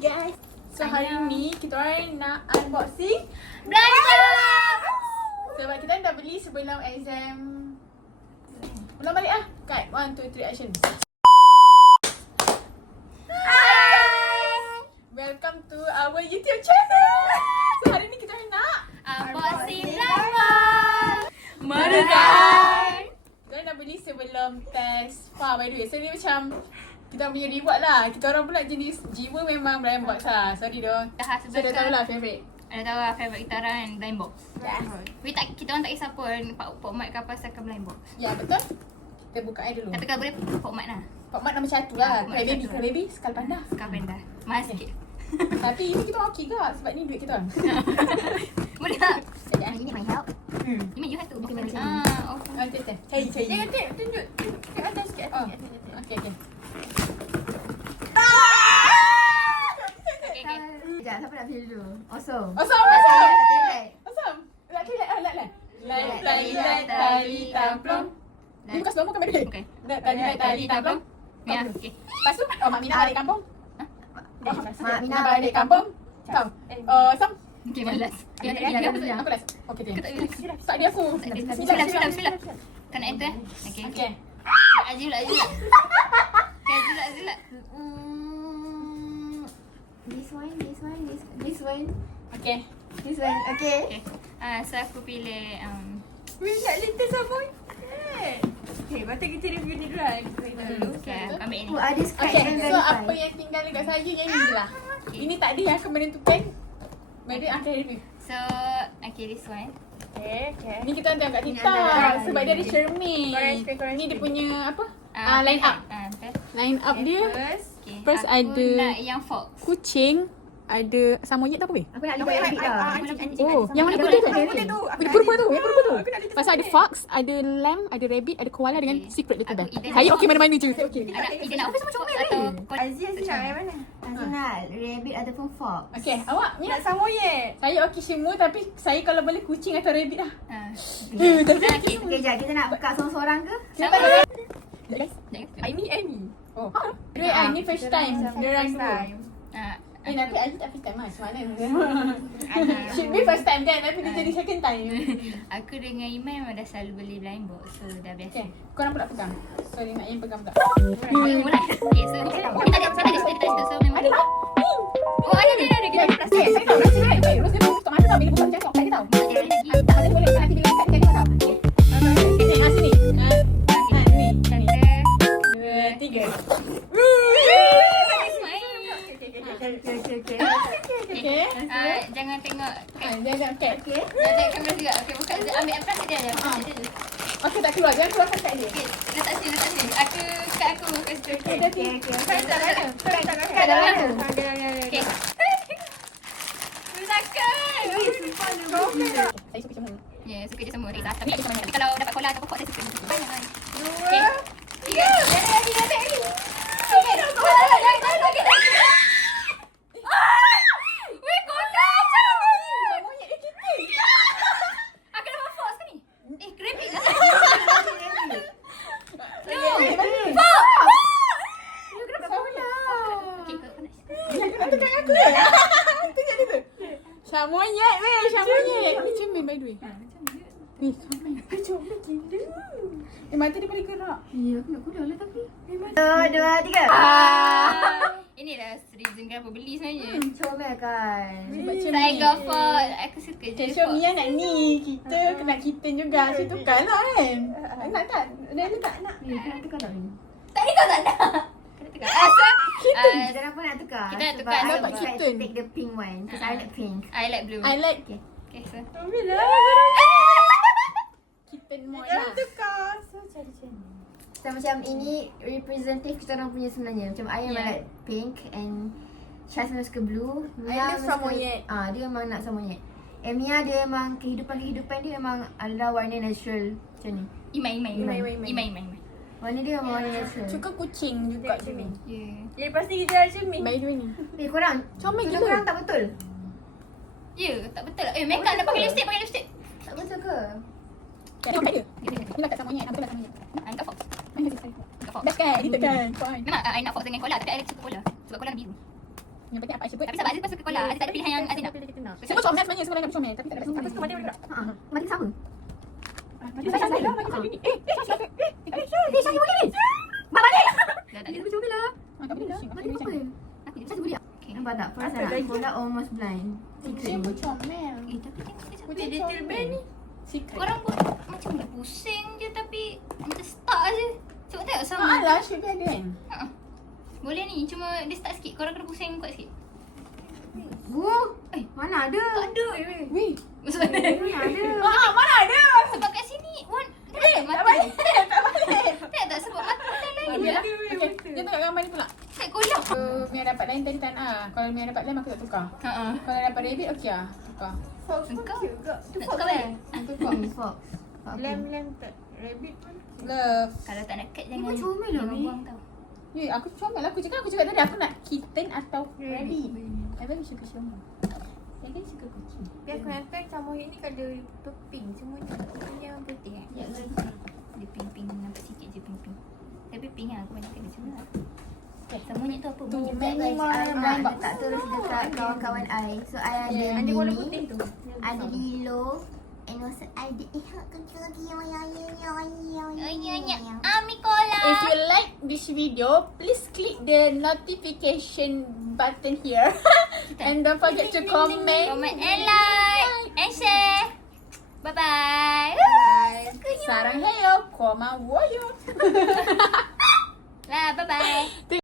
guys. So hari ni kita orang nak unboxing Blind box. sebab kita dah beli sebelum exam. Ulang balik ah. Cut 1 2 3 action. Hi. Welcome to our YouTube channel. So hari ni kita orang nak Unboxing blind box. Meregai. Kita orang dah beli sebelum test by the way. So ni macam kita punya reward lah. Kita orang pula jenis jiwa memang blind box lah. Sorry dong. So dah tahu lah favorite. Ada tahu lah favourite kita orang blind box. Yes. Kita orang tak kisah pun Pak Mat ke apa asalkan blind box. Ya betul. Kita buka air dulu. Tapi kalau boleh Pak Mat lah. Pak Mat nombor 1 lah. Pak Mat Cry baby, satu. cry baby, sekali panda. Sekarang panda. Mahal sikit. Tapi ini kita okey ke sebab ni duit kita orang. Boleh tak? Sekejap eh. You need my help. You mean you have to open macam ni. Okay. Nanti teh. Cari. Jangan tunjuk. Tunjuk atas sikit. Oh. Okey. Okay. Sekejap, siapa nak pilih dulu? Awesome. Awesome. Awesome. Lagi lah. Lai tali tamplong. Ni bukan slow mo kamera dia. Okay. Tali tamplong. Ya, okay. Lepas tu Mak Mina balik kampung. Mak Mina balik kampung. Tahu. Sam. Okay, malas. Ya, tak Aku boleh. Aku last. Okey tu. Aku tak boleh. Tak dia aku. Bismillah. Kau nak enter? Okay. Okey. Azila. Okay, Azila. This one. Okey. Okay. Okay. So aku pilih Wih, nak lintas sabun. Okay, patut kita review ni dulu lah. Kita tengok dulu. okay, aku ambil ni. Ada Skype Okey. dan So verify. apa yang tinggal dekat saya yang ni je lah. Ini tak ada yang akan menentukan. Baik dia akan review. So, okay, this one. Okay. Ni kita tengok kat Ni TikTok antara- sebab dia ada cermin. Korang Ni dia speak. punya apa? Line up. Betul. Line up dia Okay. First aku ada nak yang fox. kucing, ada samoyed tak apa weh? Aku nak lihat rabbit lah. Oh, yang mana putih tu? Purple tu. Yang purple tu. Lepas tu ada fox, ada lamb, ada rabbit, ada koala dengan secret little Aku bear. ide Saya nak- okey mana-mana je. Saya okey. Ada ide nak apa macam atau Azia nak yang mana? Azia nak rabbit ataupun fox. Okey, awak ni Nak samoyed. saya okey semua tapi saya kalau boleh kucing atau rabbit lah. Okay. Okay, jap. Kita nak buka seorang-seorang ke? Sama. Guys, Ini Amy. oh. Ni first time. Diorang dua. Nanti Aji tak first time lah. Macam mana? Should be first time kan tapi dia jadi second time. Aku dengan Iman memang dah selalu beli blind box. So dah biasa. Okay, korang pula pegang. Sorry nak yang pegang pula. Mulai. Okay, so kita ada situ. So memang Ada tak? oh ada kita Okay, saya tahu. Rasa dia baik. Rasa dia tutup mata tau. Bila buka macam coklat dia tahu. Tak ada boleh. Nanti bila kat dia tahu. Okay, sini. Ni. Dua, tiga. Okay. Jangan tengok Jangan kat. Okay. Jangan kamera juga. Okay, buka je. Ambil plastik dia je. Okay, tak keluar. Jangan keluarkan kat dia. Okay, letak sini. Kat aku kat situ. Okay. Okay. Kat dalam. Okay. Bersakan. Saya suka semua. Ya, suka je semua Rita. Tapi kalau dapat kola atau pokok saya suka. Banyak kan. Dua. Okay. Tiga. Weh, kola je. Monyet dia kecil. Aku dapat fox ke ni? Rabbit lah. Okay, kau nak Jangan tekan aku. Tengok dia tu. Syamonyet weh, syamonyet. Ni cermin by the way. Ni cermin. Comel gila. Mata dia boleh gerak. Ya, aku nak kuda lah tapi. Dua, tiga. Ini dah reason kenapa beli sebenarnya. Comel kan. Sebab cermin. Saya go for aku suka je. Okay, show Mia nak ni. Kita kena kitten juga. So tukar lah kan. Nak tak? Dia tak nak. Ni, kau nak tukar tak ni? Tak ni kau tak nak. Kena tukar. So, Jangan pun nak tukar. Kita nak Sebab tukar. I Dapat like kitten. take the pink one. Because I like pink. I like blue. I like Okay, so. kitten more lah. So macam ini representative kita orang punya sebenarnya. Macam I memang Yeah. like pink and Syaz memang suka blue. I love samoyed. Dia memang nak samoyed. Mia dia memang kehidupan dia memang adalah warna natural macam ni. Iman. Warna dia memang warna natural. Suka kucing juga cermin. Yeah. Jadi pasti kita ada cermin. By the way ni. Korang Comel tudung gila. korang tak betul? Ya, tak betul. Makeup dah pakai lipstick. Tak betul ke? Tengok kat dia. Ni lah kat samoyed. Apa lah samoyed? I kat fox. Dah kan? Edited kan? Fine. Memang I nak fox dengan kola tapi I suka kola. Sebab kola biru. Yang penting apa Aisyah buat. Tapi sebab Aziz pun suka cola. Aziz tak ada pilihan yang Aziz nak. Semua comel sebenarnya, semua lain comel. Tapi tak ada rasa. Apa mana juga? Mati sama. Saya sakit dah, bagi ni. Syah boleh ni. Mak balik. Dah tak ada. Dia comel lah. Tak boleh. Mati apa? Aku je. Syah boleh. Okay. Nampak tak? First anak. Bola almost blind. Dia pun comel. Tapi tengok sekejap. Putih detail band ni. Secret. Korang pun macam dah pusing je tapi macam stuck je. Cuba tengok sama. Alah, Syed dia ada kan. Ha. Boleh ni, cuma dia start sikit. Korang kena pusing kuat sikit. Mana ada? Tak ada. Weh. Maksudnya. Mana ada? Mana ada? Sebab kat sini Wan Tak mata. balik. Tak balik. Tak sebab mata lain. Okey lah. Okey. Dia tengok gambar ni pula. Tak kolak. Mia dapat lain tadi tak nak. Kalau Mia dapat lain aku tak tukar. Ha. Kalau dapat rabbit okey lah. Tukar. Engkau nak tukar balik. Tukar. Fox. Lem tak rabbit pun. Love. Kalau tak nak cut Dia jangan. pun comel lah, jangan Mi. buang tau. Aku comel lah. Aku cakap tadi aku nak kitten atau rabbit. Abang suka comel. Abang suka kucing. Tapi aku nampak sama ni kalau tu pink semuanya. Punya putih kan. Ya, dia pink-pink nampak sikit je pink-pink. Tapi pink lah aku banyak kena semua. Semuanya tu apa? Tu, Bunyi many Guys, more I blind nak box. letak terus dekat kawan-kawan I. So I ada Yeah. Ada warna Mini, putih tu. ada Lilo, and also ada kecil dia. Ami cola. If you like this video, please click the notification button here. And don't forget to comment. Comment and like and share. Bye-bye. Sarang heyo, koma woyo. Lah, bye-bye.